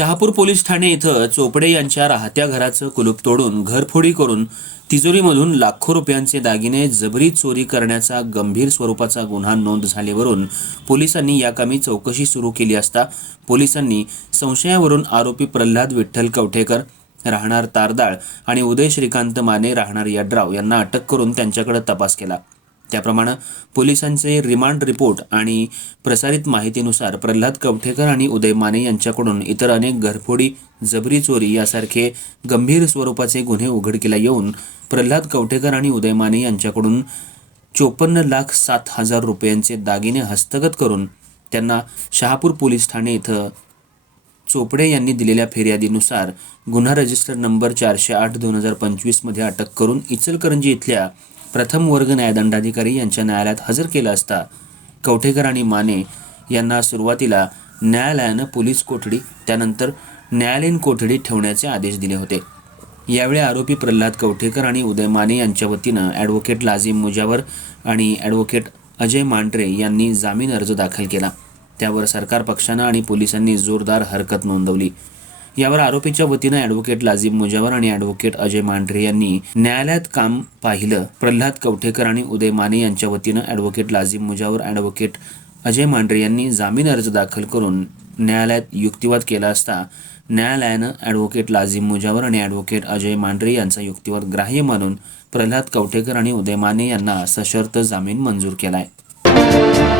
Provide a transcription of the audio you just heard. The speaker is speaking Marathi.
शहापूर पोलीस ठाणे इथं चोपडे यांच्या राहत्या घराचं कुलूप तोडून घरफोडी करून तिजोरीमधून लाखो रुपयांचे दागिने जबरी चोरी करण्याचा गंभीर स्वरूपाचा गुन्हा नोंद झाल्यावरून पोलिसांनी या कामी चौकशी सुरू केली असता पोलिसांनी संशयावरून आरोपी प्रल्हाद विठ्ठल कवठेकर राहणार तारदाळ आणि उदय श्रीकांत माने राहणार यड्राव यांना अटक करून त्यांच्याकडे तपास केला. त्याप्रमाणे पोलिसांचे रिमांड रिपोर्ट आणि प्रसारित माहितीनुसार प्रल्हाद कवठेकर आणि उदय माने यांच्याकडून इतर अनेक घरफोडी जबरी चोरी यासारखे गंभीर स्वरूपाचे गुन्हे उघडकीला येऊन प्रल्हाद कवठेकर आणि उदय माने यांच्याकडून चोपन्न लाख सात हजार रुपयांचे दागिने हस्तगत करून त्यांना शहापूर पोलीस ठाणे इथं चोपडे यांनी दिलेल्या फिर्यादीनुसार गुन्हा रजिस्टर नंबर चारशे आठ दोन हजार पंचवीसमध्ये अटक करून इचलकरंजी इथल्या प्रथम वर्ग न्यायदंडाधिकारी यांच्या न्यायालयात हजर केला असता कवठेकर आणि माने यांना सुरुवातीला न्यायालयानं पोलीस कोठडी त्यानंतर न्यायालयीन कोठडीत ठेवण्याचे आदेश दिले होते. यावेळी आरोपी प्रल्हाद कवठेकर आणि उदय माने यांच्या वतीनं ॲडव्होकेट लाझीम मुजावर आणि ॲडव्होकेट अजय मांढरे यांनी जामीन अर्ज दाखल केला. त्यावर सरकार पक्षानं आणि पोलिसांनी जोरदार हरकत नोंदवली. यावर आरोपीच्या वतीनं ॲडव्होकेट लाझिम मुजावर आणि ॲडव्होकेट अजय मांढरे यांनी न्यायालयात काम पाहिलं. प्रल्हाद कवठेकर आणि उदय माने यांच्या वतीनं ॲडव्होकेट लाझिम मुजावर ॲडव्होकेट अजय मांढरे यांनी जामीन अर्ज दाखल करून न्यायालयात युक्तिवाद केला असता न्यायालयानं ॲडव्होकेट लाझिम मुजावर आणि ॲडव्होकेट अजय मांढरे यांचा युक्तिवाद ग्राह्य मानून प्रल्हाद कवठेकर आणि उदय माने यांना सशर्त जामीन मंजूर केलाय.